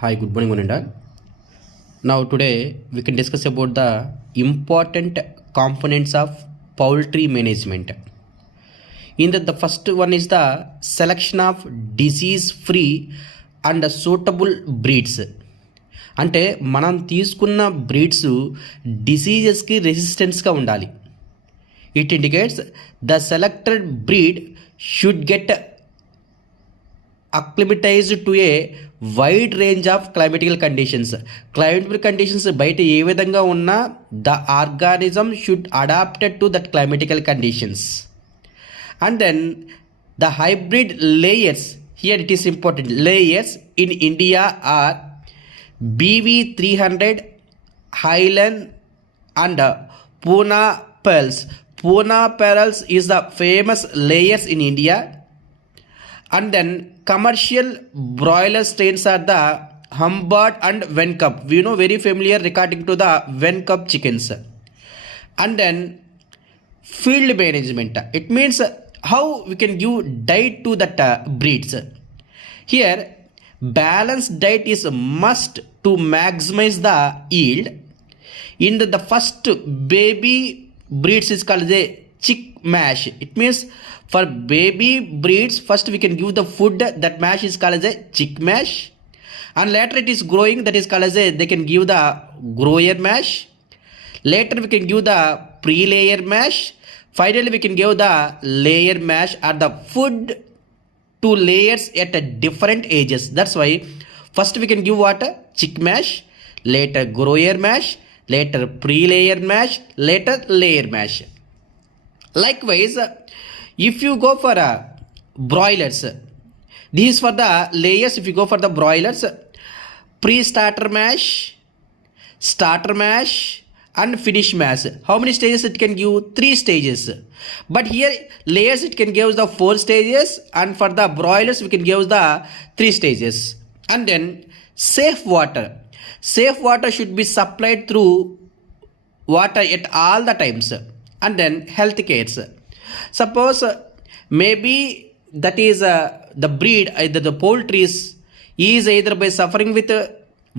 Hi, good morning, Ananda. Now, today we can discuss about the important components of poultry management. In the first one is the selection of disease-free and suitable breeds. అంటే మనం తీసుకున్న breeds డిసీజెస్కి రెసిస్టెన్స్గా ఉండాలి. It indicates the selected breed should get acclimatized to a wide range of climatical conditions. Climatical conditions బయట ఏ విధంగా ఉన్నా the organism should adapted to that climatical conditions. And then the hybrid layers, here it is important, layers in India are BV300, Highland and Pune pearls. Pune pearls is the famous layers in India. And then commercial broiler strains are the Humbert and Vencup. We know very familiar regarding to the Vencup chickens. And then field management, it means how we can give diet to that breeds. Here balanced diet is a must to maximize the yield. In the first baby breeds is called the chick mash. It means for baby breeds first we can give the food, that mash is called as a chick mash, and later it is growing, that is called as a, they can give the grower mash. Later we can give the pre-layer mash. Finally we can give the layer mash or the food to layers at a different ages. That's why first we can give what? Chick mash, later grower mash, later pre-layer mash, later layer mash. Likewise, if you go for broilers, this is for the layers. If you go for the broilers, pre-starter mash, starter mash and finish mash. How many stages it can give? 3 stages. But here layers it can give the 4 stages, and for the broilers we can give the 3 stages. And then safe water. Safe water should be supplied through water at all the times. And then health cares. Suppose maybe that is the breed, either the poultry is either by suffering with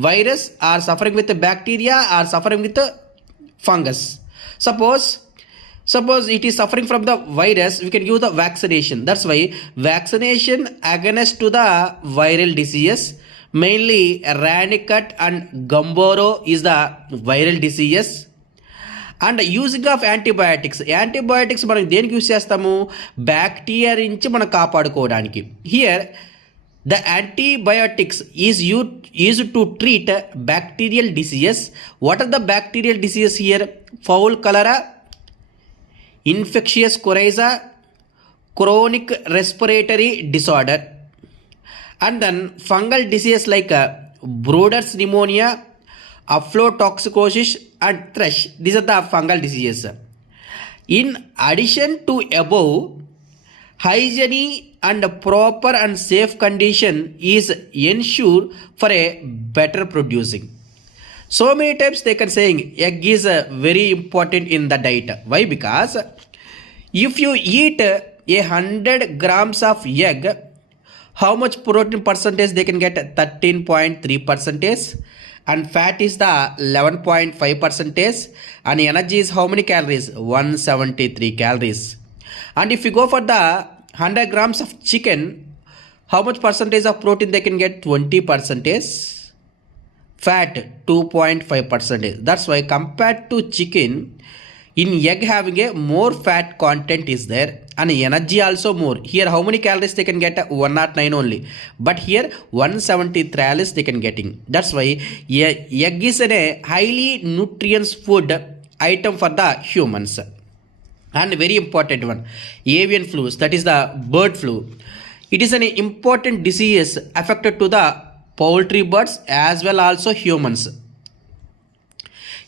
virus or suffering with bacteria or suffering with fungus. Suppose it is suffering from the virus, we can give the vaccination. That's why vaccination against to the viral diseases, mainly Ranicot and Gumboro is the viral diseases. And using of antibiotics మనం దేనికి use చేస్తాము? Bacteria నుంచి మనం కాపాడుకోవడానికి. Here the antibiotics is used to treat bacterial diseases. What are the bacterial diseases here? Fowl cholera, infectious coryza, chronic respiratory disorder, and then fungal diseases like Broders pneumonia, aflatoxinosis and thrush. These are the fungal diseases. In addition to above, hygiene and proper and safe condition is ensured for a better producing. So many times they can saying egg is very important in the diet. Why? Because if you eat 100 grams of egg, how much protein percentage they can get? 13.3%, and fat is the 11.5%, and energy is how many calories? 173 calories. And if you go for the 100 grams of chicken, how much percentage of protein they can get? 20%, fat 2.5%. That's why compared to chicken, in egg having a more fat content is there, and energy also more. Here how many calories they can get? 109 only, but here 173 calories they can getting. That's why egg is a highly nutritious food item for the humans. And very important one, avian flu, that is the bird flu. It is an important disease affected to the poultry birds as well also humans.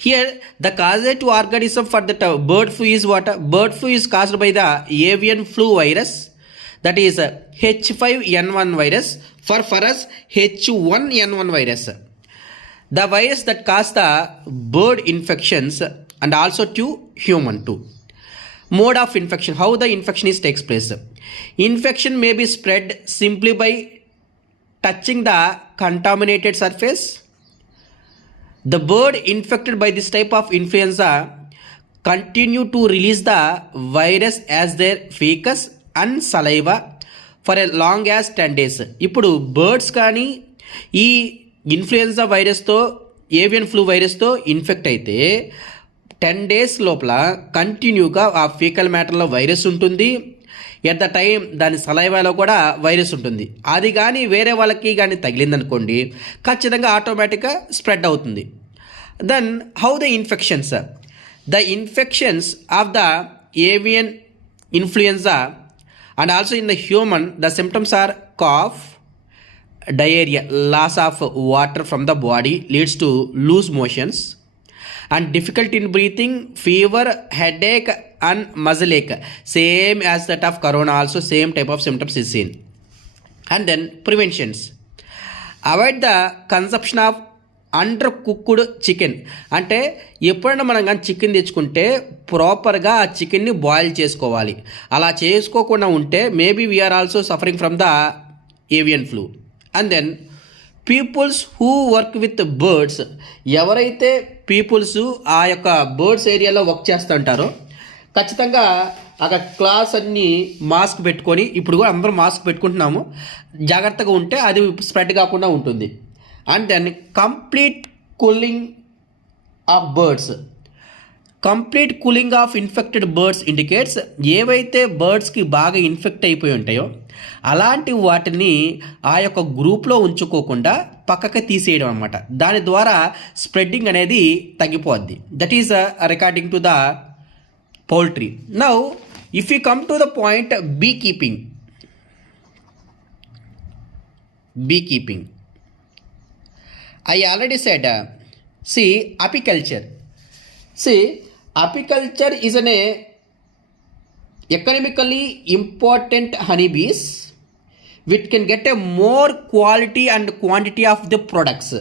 Here the causative organism for the bird flu is what? Bird flu is caused by the avian flu virus, that is H5N1 virus, for us H1N1 virus. The virus that cause the bird infections and also to human too. Mode of infection, how the infection takes place. Infection may be spread simply by touching the contaminated surface. The bird infected by this type of influenza continue to release the virus as their fecus and saliva for a long as 10 days. ఇప్పుడు birds కానీ ఈ influenza వైరస్తో avian flu వైరస్తో infect అయితే 10 days లోపల కంటిన్యూగా ఆ faecal మ్యాటర్లో virus ఉంటుంది. At the time దాని సలైవాలో కూడా వైరస్ ఉంటుంది. అది కానీ వేరే వాళ్ళకి కానీ తగిలిందనుకోండి ఖచ్చితంగా ఆటోమేటిక్గా స్ప్రెడ్ అవుతుంది. Then how the infections of the avian influenza and also in the human, the symptoms are cough, diarrhea, loss of water from the body leads to loose motions and difficulty in breathing, fever, headache and muscle ache, same as that of corona, also same type of symptoms is seen. And then preventions: avoid the consumption of under cooked chicken. అంటే ఎప్పుడైనా మనం కానీ chicken తెచ్చుకుంటే ప్రాపర్గా ఆ చికెన్ని boil చేసుకోవాలి. అలా చేసుకోకుండా ఉంటే maybe we are also suffering from the avian flu. And then peoples who work with birds, ఎవరైతే పీపుల్స్ ఆ యొక్క బర్డ్స్ ఏరియాలో వర్క్ చేస్తుంటారో ఖచ్చితంగా అక్కడ క్లాస్ అన్నీ మాస్క్ పెట్టుకొని, ఇప్పుడు కూడా అందరూ మాస్క్ పెట్టుకుంటున్నాము, జాగ్రత్తగా ఉంటే అది స్ప్రెడ్ కాకుండా ఉంటుంది. And then complete culling of birds. Complete culling of infected birds indicates ఏవైతే బర్డ్స్కి బాగా ఇన్ఫెక్ట్ అయిపోయి ఉంటాయో అలాంటి వాటిని ఆ యొక్క గ్రూప్లో ఉంచుకోకుండా పక్కకి తీసేయడం అనమాట. దాని ద్వారా స్ప్రెడ్డింగ్ అనేది తగ్గిపోద్ది. That is recording to the poultry. Now if you come to the point be keeping. I already said, apiculture. Apiculture is an economically important honeybees which can get a more quality and quantity of the products.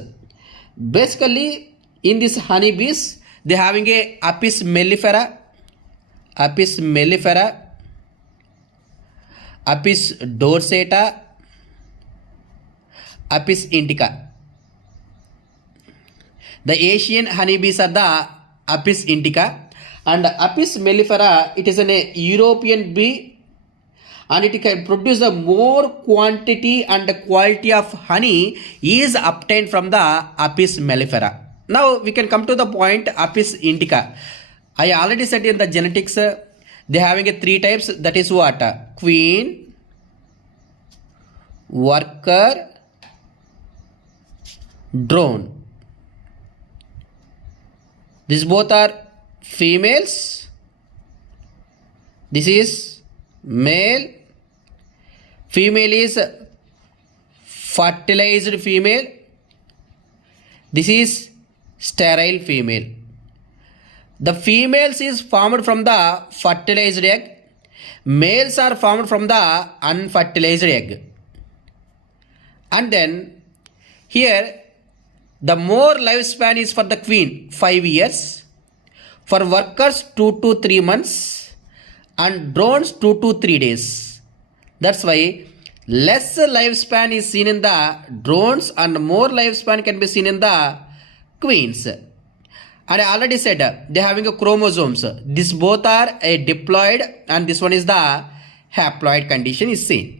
Basically, in this honeybees, they having a Apis mellifera, Apis dorsata, Apis indica. The Asian honeybees are the Apis indica and Apis mellifera. It is a European bee and it can produce a more quantity and quality of honey is obtained from the Apis mellifera. Now we can come to the point Apis indica. I already said in the genetics they having a 3 types. That is what? Queen, worker, drone. These both are females. This is male. Female is fertilized female. This is sterile female. The females is formed from the fertilized egg. Males are formed from the unfertilized egg. And then here the more lifespan is for the queen 5 years, for workers 2 to 3 months and drones 2 to 3 days. That's why less lifespan is seen in the drones and more lifespan can be seen in the queens. And I already said they having a chromosomes. This both are a diploid and this one is the haploid condition is seen.